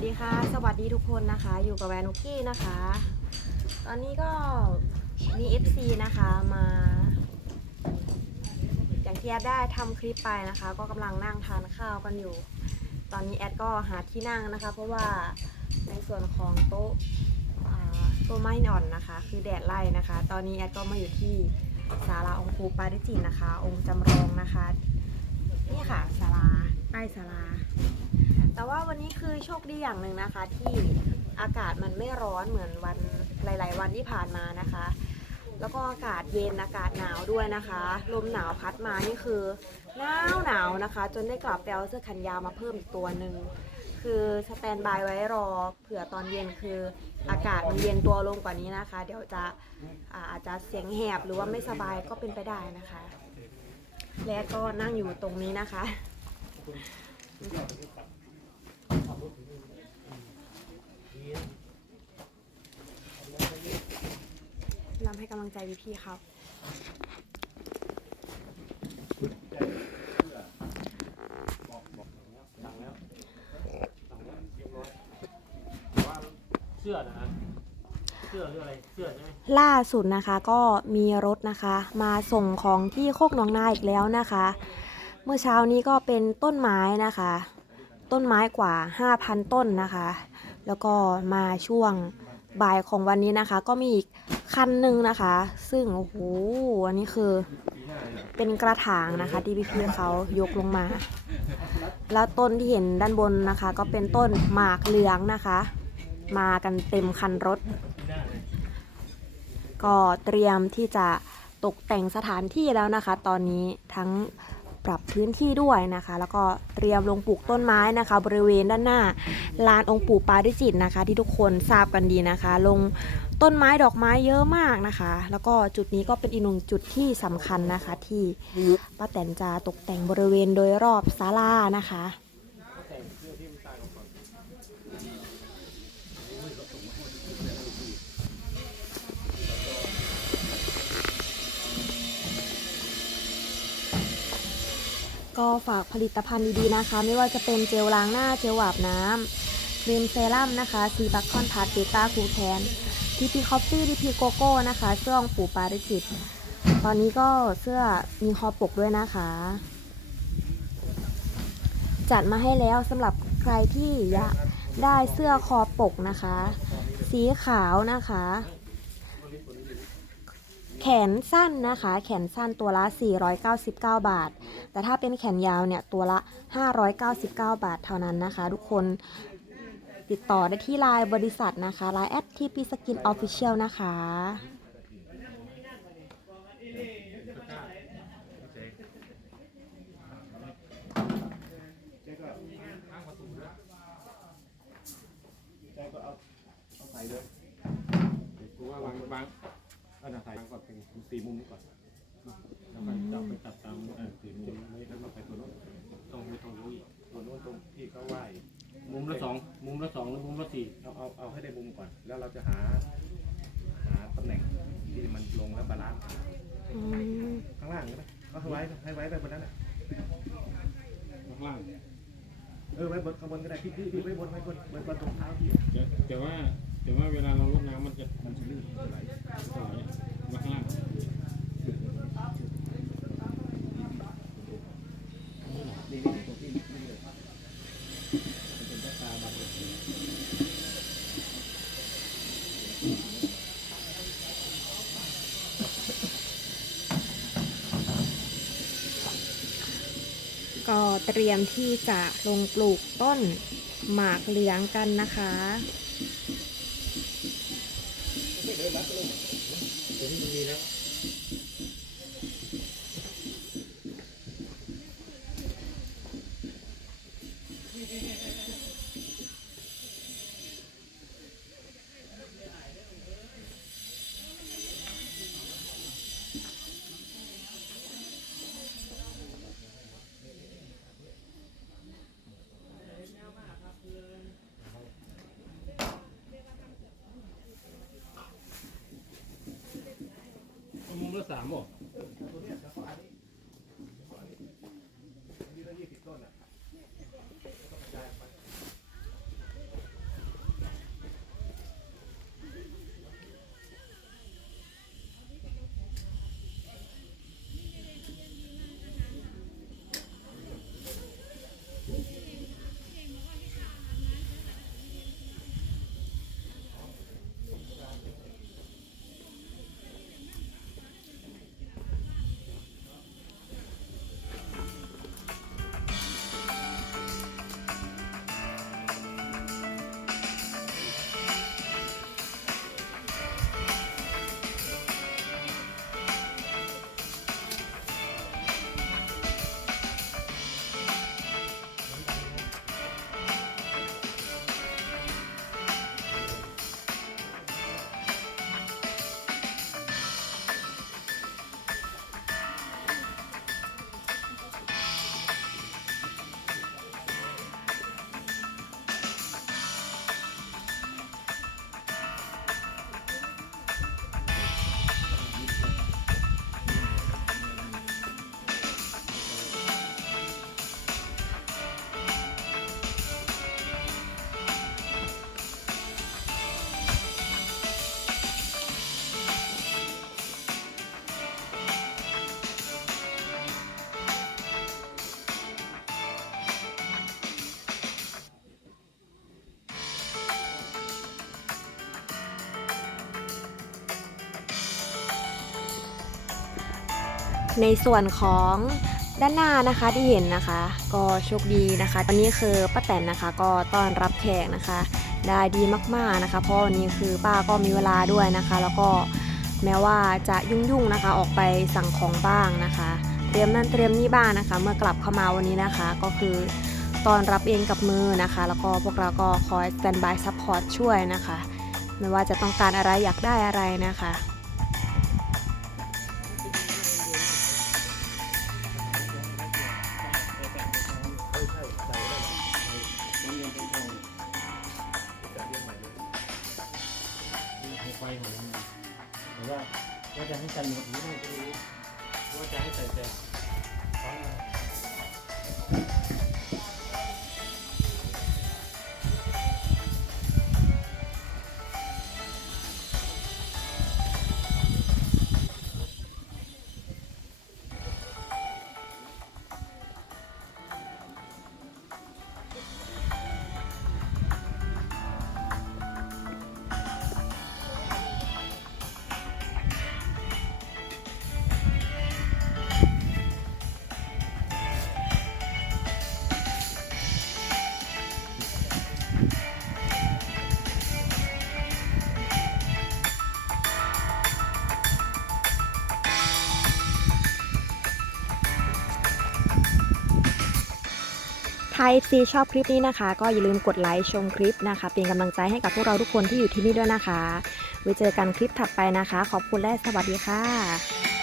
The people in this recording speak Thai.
วัสดีค่ะ สวัสดีทุกคนนะคะ อยู่กับแวนุกกี้นะคะ ตอนนี้ก็มี FC นะคะมาอย่างที่แอดได้ทำคลิปไปนะคะ ก็กำลังนั่งทานข้าวกันอยู่ ตอนนี้แอดก็หาที่นั่งนะคะ เพราะว่าในส่วนของโต๊ะโต๊ะไม้นอนนะคะ คือแดดไล่นะคะ ตอนนี้แอดก็มาอยู่ที่ศาลาองค์ปูปาริจิตนะคะ องค์จำลองนะคะ นี่ค่ะศาลาใต้ศาลา แต่ว่าวันนี้คือโชคดีอย่างหนึ่งนะคะ ที่อากาศมันไม่ร้อนเหมือนวันหลาย ๆ วันที่ผ่านมานะคะ แล้วก็อากาศเย็นอากาศหนาวด้วยนะคะ ลมหนาวพัดมานี่คือหนาวหนาวนะคะ จนได้กลับไปเอาเสื้อแขนยาวมาเพิ่มอีกตัวหนึ่งคือสแตนบายไว้รอเผื่อตอนเย็นคืออากาศมันเย็นตัวลงกว่านี้นะคะ เดี๋ยวจะอาอาจจะเสียงแหบหรือว่าไม่สบายก็เป็นไปได้นะคะ และก็นั่งอยู่ตรงนี้นะคะ รำให้กำลังใจพี่ๆครับ เสื้อนะฮะเสื้อหรืออะไร เสื้อใช่ไหม ล่าสุดนะคะก็มีรถนะคะ มาส่งของที่โคกหนองนาอีกแล้วนะคะ เมื่อเช้านี้ก็เป็นต้นไม้นะคะ ต้นไม้กว่า 5,000 ต้นนะคะ แล้วก็มาช่วงบ่ายของวันนี้นะคะ ก็มีอีกคันหนึ่งนะคะ ซึ่งโอ้โหอันนี้คือเป็นกระถางนะคะที่พี่ๆเขายกลงมา แล้วต้นที่เห็นด้านบนนะคะ ก็เป็นต้นหมากเหลืองนะคะ มากันเต็มคันรถ ก็เตรียมที่จะตกแต่งสถานที่แล้วนะคะ ตอนนี้ทั้ง ปรับพื้นที่ด้วยนะคะ แล้วก็เตรียมลงปลูกต้นไม้นะคะ บริเวณด้านหน้าลานองค์ปู่ปาริจิตนะคะ ที่ทุกคนทราบกันดีนะคะ ลงต้นไม้ดอกไม้เยอะมากนะคะ แล้วก็จุดนี้ก็เป็นอีกหนึ่งจุดที่สำคัญนะคะ ที่ป้าแตนจะตกแต่งบริเวณโดยรอบศาลานะคะ ก็ฝากผลิตภัณฑ์ดีๆนะคะ ไม่ว่าจะเป็นเจลล้างหน้าเจลอาบน้ำครีมเซรั่มนะคะซีบัคคอนพาร์ตเบต้าคูแคนทีพีคอฟฟี่ทีพีโกโก้นะคะเสื้อของปู่ปาริจิต ตอนนี้ก็เสื้อมีคอปกด้วยนะคะ จัดมาให้แล้วสำหรับใครที่อยากได้เสื้อคอปกนะคะ สีขาวนะคะ แขนสั้นนะคะ แขนสั้นตัวละ 499 บาท แต่ถ้าเป็นแขนยาวเนี่ยตัวละ 599 บาทเท่านั้นนะคะ ทุกคนติดต่อได้ที่ไลน์บริษัทนะคะไลน์แอดทีพีสกินออฟฟิเชียลนะคะ กูว่าวางวางเอาหน้าถ่ายก่ อนเป็นสี่มุมก่อนแล้วก็จับไปตัดตามเออสี่มุมไม่แล้วก็ไปตัวโน้นตรงไปตรงนู้นอีกตัวโน้นตรงที่เขาไหวมุมละสองมุมละสองหรือมุมละสี่เอาเอาเอาให้ได้มุมก่อน แล้วเราจะหา หาตำแหน่งที่มันลงแล้วบาลานซ์อืมข้างล่างใช่ไหมก็ให้ไว้ให้ไว้ไปบนนั้นแหละข้างล่างเออไว้บนข้างบนก็ได้พี่พี่พี่ไว้บนไว้บนบนบนตรงเท้าพี่แต่แต่ว่าแต่ว่าเวลาเราลดน้ำมันจะมันจะลื่นไหล ก็เตรียมที่จะลงปลูกต้นหมากเหลืองกันนะคะ ตรงนี้มันมีแล้วเฮ้ ละ ในส่วนของด้านหน้านะคะที่เห็นนะคะ ก็โชคดีนะคะวันนี้คือป้าแตนนะคะก็ต้อนรับแขกนะคะ ได้ดีมากๆนะคะ เพราะวันนี้คือป้าก็มีเวลาด้วยนะคะ แล้วก็แม้ว่าจะยุ่งๆนะคะ ออกไปสั่งของบ้างนะคะ เตรียมนั่นเตรียมนี่บ้างนะคะ เมื่อกลับเข้ามาวันนี้นะคะ ก็คือตอนรับเองกับมือนะคะ แล้วก็พวกเราก็คอยสแตนบายซัพพอร์ตช่วยนะคะ ไม่ว่าจะต้องการอะไรอยากได้อะไรนะคะ กันหมดหรือไม่ก็ไม่รู้ว่าจะให้ใส่แต่ฟ้า ถ้า FC ชอบคลิปนี้นะคะ ก็อย่าลืมกดไลค์ชมคลิปนะคะ เป็นกำลังใจให้กับพวกเราทุกคนที่อยู่ที่นี่ด้วยนะคะ ไว้เจอกันคลิปถัดไปนะคะ ขอบคุณและสวัสดีค่ะ